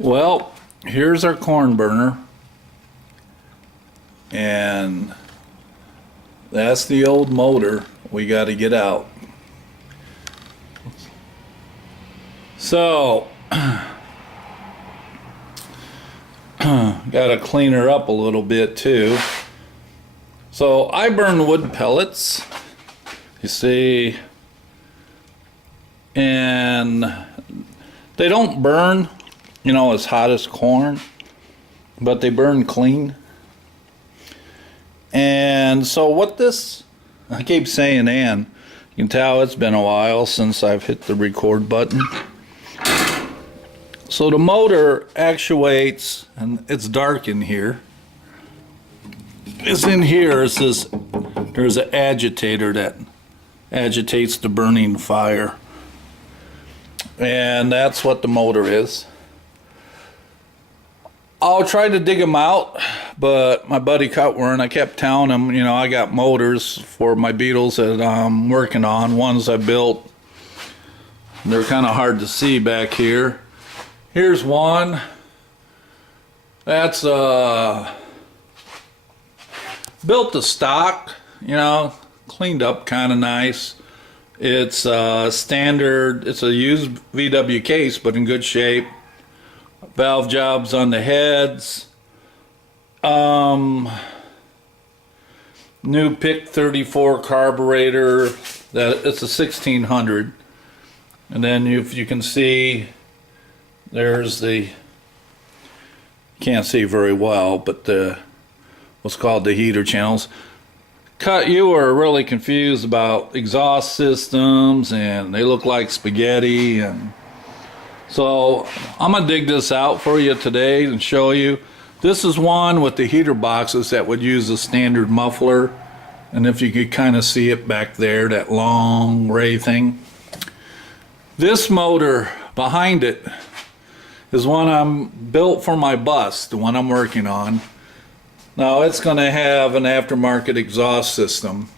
Well, here's our corn burner, and that's the old motor we got to get out. So got to clean her up a little bit too. So I burn wood pellets, you see, and they don't burn, you know, as hot as corn, but they burn clean. And so what this, I keep saying, and you can tell it's been a while since I've hit the record button. So the motor actuates, and it's dark in here. It's in here, it says there's an agitator that agitates the burning fire. And that's what the motor is. I'll try to dig them out, but my buddy Cutworm, I kept telling him, you know, I got motors for my Beetles that I'm working on, ones I built. They're kind of hard to see back here. Here's one. That's built to stock, you know, cleaned up kind of nice. It's standard, it's a used VW case, but in good shape. Valve jobs on the heads. New PIC 34 carburetor. That it's a 1600. And then if you can see, there's the, can't see very well, but the what's called the heater channels. You were really confused about exhaust systems, and they look like spaghetti, and so I'm gonna dig this out for you today and show you. This is one with the heater boxes that would use a standard muffler, and if you could kind of see it back there, that long ray thing. This motor behind it is one I'm built for my bus, the one I'm working on. Now it's going to have an aftermarket exhaust system.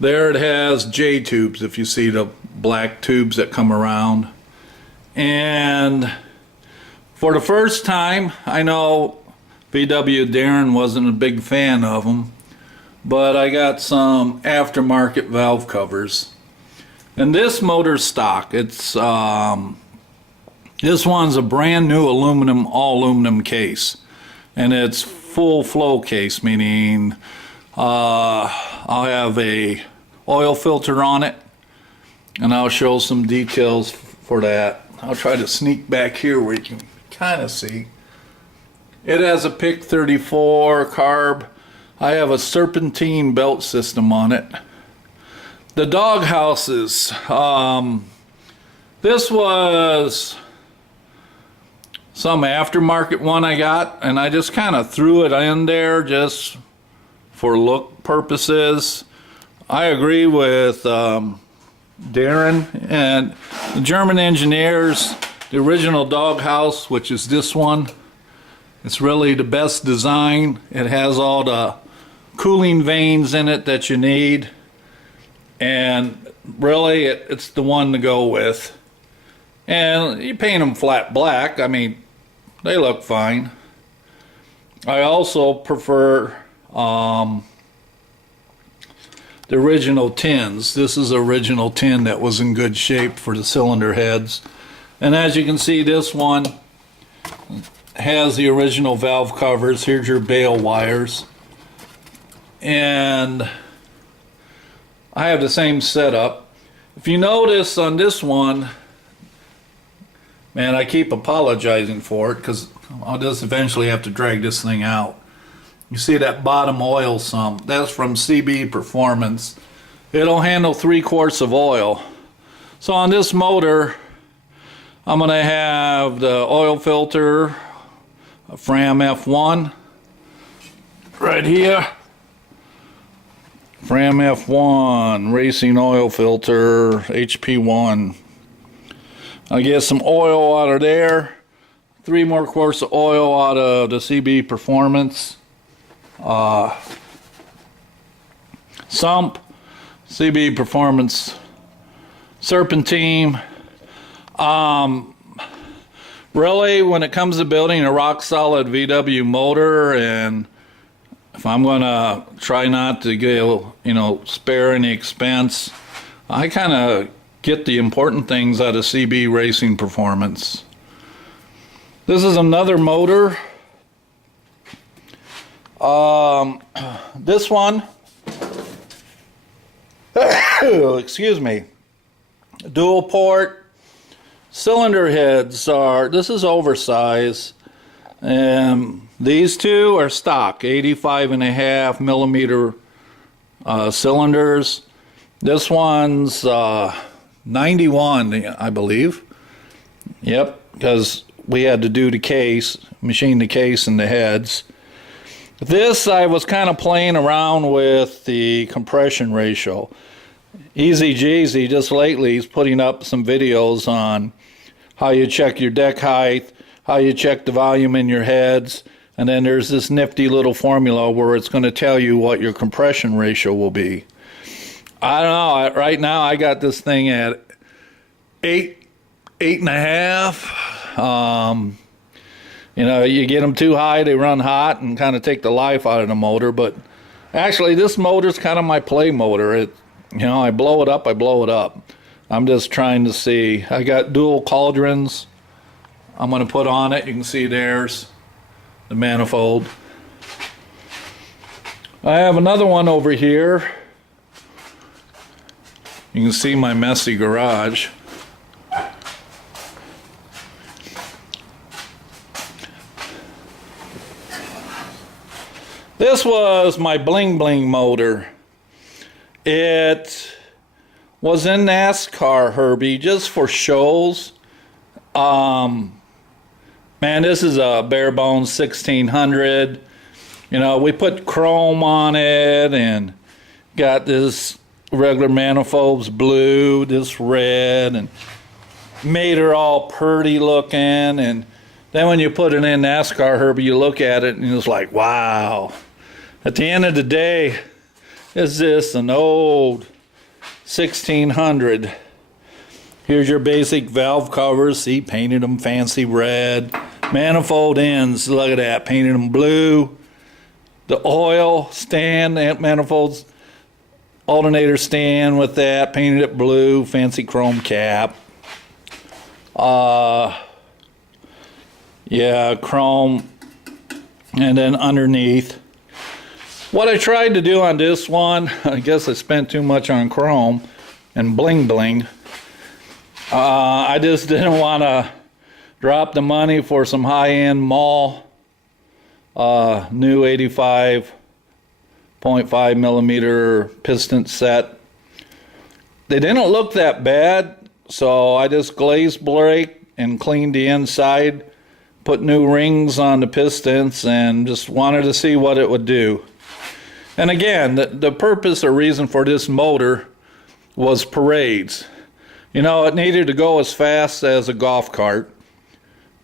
There it has J tubes, if you see the black tubes that come around. And for the first time, I know VW Darren wasn't a big fan of them, but I got some aftermarket valve covers. And this motor's stock. It's this one's a brand new aluminum, all aluminum case, and it's full flow case, meaning I'll have a oil filter on it, and I'll show some details for that. I'll try to sneak back here where you can kind of see. It has a PIC 34 carb. I have a serpentine belt system on it. The dog houses. This was some aftermarket one I got, and I just kind of threw it in there just for look purposes. I agree with Darren and the German engineers. The original doghouse, which is this one, it's really the best design. It has all the cooling vanes in it that you need, and really it's the one to go with. And you paint them flat black, I mean, they look fine. I also prefer the original tins. This is the original tin that was in good shape for the cylinder heads. And as you can see, this one has the original valve covers. Here's your bail wires. And I have the same setup. If you notice on this one, man, I keep apologizing for it because I'll just eventually have to drag this thing out. You see that bottom oil sump? That's from CB Performance. It'll handle 3 quarts of oil. So on this motor, I'm going to have the oil filter, a Fram F1, right here. Fram F1 racing oil filter, HP1. I get some oil out of there, 3 more quarts of oil out of the CB Performance sump, CB Performance serpentine. Really, when it comes to building a rock solid VW motor, and if I'm gonna try not to go, spare any expense, I kind of get the important things out of CB Racing Performance. This is another motor. This one, excuse me, dual port. Cylinder heads this is oversized. These two are stock, 85.5 millimeter cylinders. This one's 91, I believe. Yep, because we had to do the case, machine the case and the heads. This, I was kind of playing around with the compression ratio. Easy Jeezy just lately is putting up some videos on how you check your deck height, how you check the volume in your heads, and then there's this nifty little formula where it's going to tell you what your compression ratio will be. I don't know, right now I got this thing at 8.5. You get them too high, they run hot and kind of take the life out of the motor, but actually this motor's kind of my play motor. I blow it up, I'm just trying to see. I got dual cauldrons I'm going to put on it. You can see there's the manifold. I have another one over here. You can see my messy garage. This was my bling bling motor. It was in NASCAR, Herbie, just for shows. Man, this is a bare bones 1600. We put chrome on it and got this regular manifolds blue, this red, and made her all pretty looking. And then when you put it in NASCAR, Herbie, you look at it and it's like, wow. At the end of the day, is this an old 1600? Here's your basic valve covers. See, painted them fancy red. Manifold ends, look at that, painted them blue. The oil stand, manifolds, alternator stand with that, painted it blue, fancy chrome cap. Yeah, chrome. And then underneath. What I tried to do on this one, I guess I spent too much on chrome and bling bling. I just didn't want to drop the money for some high-end mall new 85.5 millimeter piston set. They didn't look that bad, so I just glazed brake and cleaned the inside, put new rings on the pistons, and just wanted to see what it would do. And again, the purpose or reason for this motor was parades. It needed to go as fast as a golf cart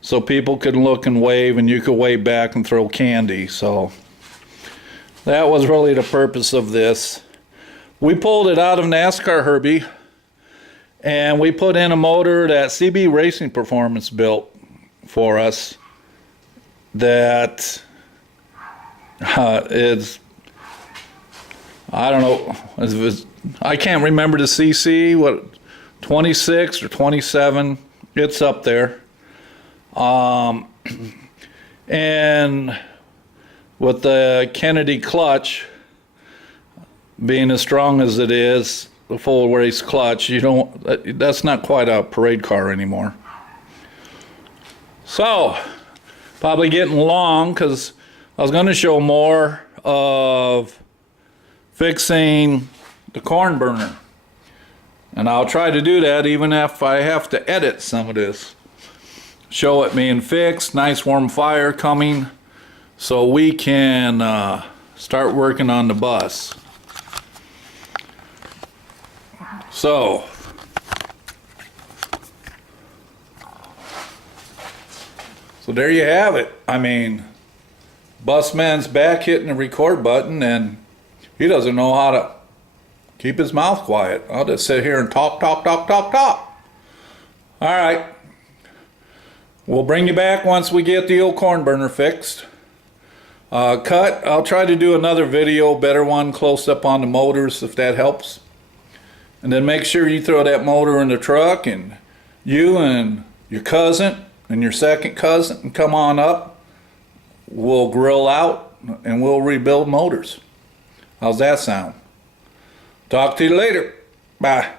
so people could look and wave and you could wave back and throw candy. So that was really the purpose of this. We pulled it out of NASCAR, Herbie, and we put in a motor that CB Racing Performance built for us that is, I don't know, I can't remember the CC, what, 26 or 27, it's up there. And with the Kennedy clutch being as strong as it is, the full race clutch, that's not quite a parade car anymore. So, probably getting long because I was going to show more of fixing the corn burner. And I'll try to do that even if I have to edit some of this. Show it being fixed, nice warm fire coming, so we can start working on the bus. So, there you have it. I mean, Busman's back hitting the record button and he doesn't know how to keep his mouth quiet. I'll just sit here and talk. All right. We'll bring you back once we get the old corn burner fixed. I'll try to do another video, better one, close up on the motors if that helps. And then make sure you throw that motor in the truck, and you and your cousin and your second cousin come on up. We'll grill out and we'll rebuild motors. How's that sound? Talk to you later. Bye.